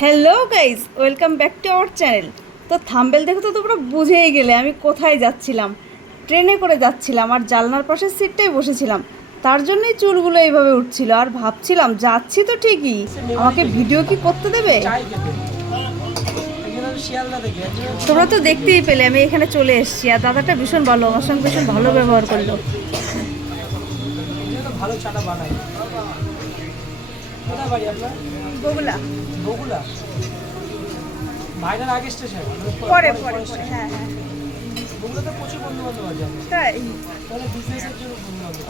Hello guys welcome back to our channel তো thumbnail দেখে তো তোমরা বুঝেই গেলে, আমি কোথায় যাচ্ছিলাম। ট্রেনে করে যাচ্ছিলাম আর জালনার পাশের সিটটাই বসেছিলাম। তার জন্যই চুলগুলো এইভাবে উঠছিল আর ভাবছিলাম, যাচ্ছি তো ঠিকই। আমাকে ভিডিও কি করতে দেবে? তোমরা তো দেখতেই পেলে, আমি এখানে চলে এসেছি। আর দাদাটা ভীষণ ভালো, আমার সঙ্গে ভীষণ ভালো ব্যবহার করল। ভালো চাটা বানায় কোথায় বাড়ি আপনার? বগুলা। বগুলা? ভাইটার আগে স্টেশন পরে পরে পরে হ্যাঁ হ্যাঁ। বগুলাতে প্রচুর বন্ধু বান্ধব আছে তাই? তাহলে বিজনেসের জন্য বন্ধু বান্ধব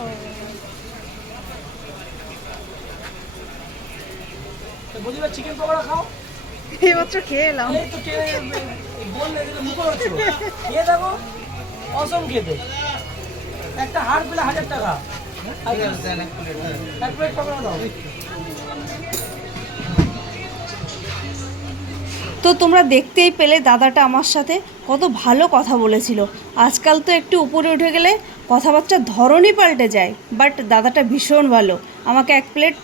বুঝিবার চিকেন পকোড়া খাও? খেয়ে এলাম। এই তো ট্রেনে বললে যে মুখে হচ্ছিল খেয়ে দেখো অসম খেতে। একটা হাড় পেলে হাজার টাকা। এক প্লেট পকোড়া দাও। তো তোমরা দেখতেই পেলে দাদাটা আমার সাথে কত ভালো কথা বলেছিল। আজকাল তো একটু উপরে উঠে গেলে কথাবার্তার ধরনই পাল্টে যায় বাট দাদাটা ভীষণ ভালো। আমাকে এক প্লেট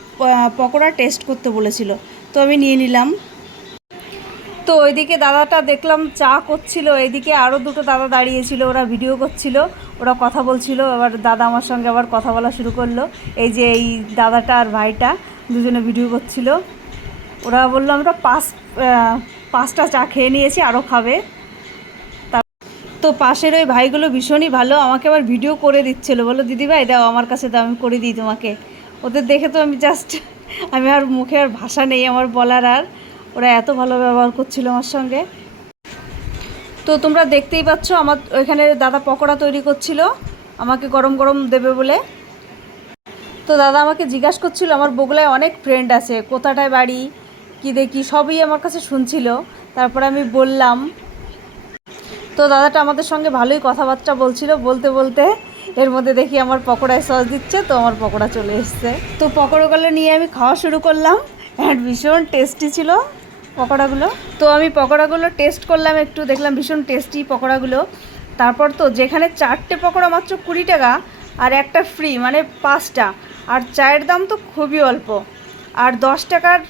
পকোড়া টেস্ট করতে বলেছিল। তো আমি নিয়ে নিলাম। তো ওইদিকে দাদাটা দেখলাম চা করছিল, এইদিকে আরও দুটো দাদা দাঁড়িয়েছিল, ওরা ভিডিও করছিল, ওরা কথা বলছিল, এবার দাদা আমার সঙ্গে আবার কথা বলা শুরু করল। এই যে এই দাদাটা আর ভাইটা দুজনে ভিডিও করছিল। ওরা বলল, আমরা পাঁচ পাঁচটা চা খেয়ে নিয়েছি আরও খাবে। তা- তো পাশের ওই ভাইগুলো ভীষণই ভালো, আমাকে আবার ভিডিও করে দিচ্ছিল। বলো দিদি ভাই, দাও, আমার কাছে দাও, আমি করে দিই তোমাকে। ওদের দেখে তো আমি জাস্ট আমি আর মুখে আর ভাষা নেই আমার বলার আর। ওরা এত ভালো ব্যবহার করছিল আমার সঙ্গে। তো তোমরা দেখতেই পাচ্ছ, আমার ওইখানে দাদা পকোড়া তৈরি করছিল। আমাকে গরম গরম দেবে বলে। তো দাদা আমাকে জিজ্ঞাসা করছিল, আমার বগুলায় অনেক ফ্রেন্ড আছে, কোথাটায় বাড়ি, কি দেখি? সবই আমার কাছে শুনছিল। তারপরে আমি বললাম, তো দাদাটা আমাদের সঙ্গে ভালোই কথাবার্তা বলছিল, বলতে বলতে এর মধ্যে দেখি আমার পকোড়ায় সস দিচ্ছে, তো আমার পকোড়া চলে এসছে। তো পকোড়াগুলো নিয়ে আমি খাওয়া শুরু করলাম অ্যান্ড ভীষণ টেস্টি ছিল পকোড়াগুলো। তো আমি পকোড়াগুলো টেস্ট করলাম একটু, দেখলাম ভীষণ টেস্টি পকোড়াগুলো। তারপর তো যেখানে চারটে পকোড়া মাত্র কুড়ি টাকা, আর একটা ফ্রি মানে পাঁচটা। আর চায়ের দাম তো খুবই অল্প। আর দশ টাকার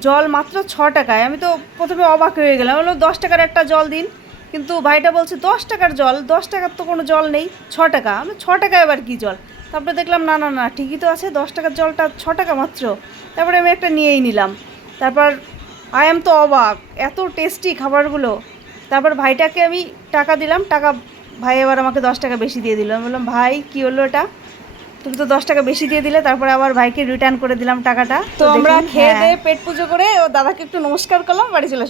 জল মাত্র ছ টাকায়। আমি তো প্রথমে অবাক হয়ে গেলাম। বলল দশ টাকার একটা জল দিন। কিন্তু ভাইটা বলছে, দশ টাকার জল? দশ টাকার তো কোনো জল নেই। ছ টাকা। আমি ছ টাকায় আবার কি জল? তারপরে দেখলাম, না না না, ঠিকই তো আছে। দশ টাকার জলটা ছ টাকা মাত্র। তারপরে আমি একটা নিয়েই নিলাম। তারপর আই এম তো অবাক, এত টেস্টি খাবারগুলো। তারপর ভাইটাকে আমি টাকা দিলাম। টাকা ভাই এবার আমাকে দশ টাকা বেশি দিয়ে দিল। আমি বললাম, ভাই, কী হলো এটা? তুমি তো দশ টাকা বেশি দিয়ে দিলে তারপরে আবার ভাইকে রিটার্ন করে দিলাম টাকাটা। তো আমরা খেয়ে দিয়ে পেট পুজো করে ও দাদাকে একটু নমস্কার করলাম বাড়ি চলে আসলাম।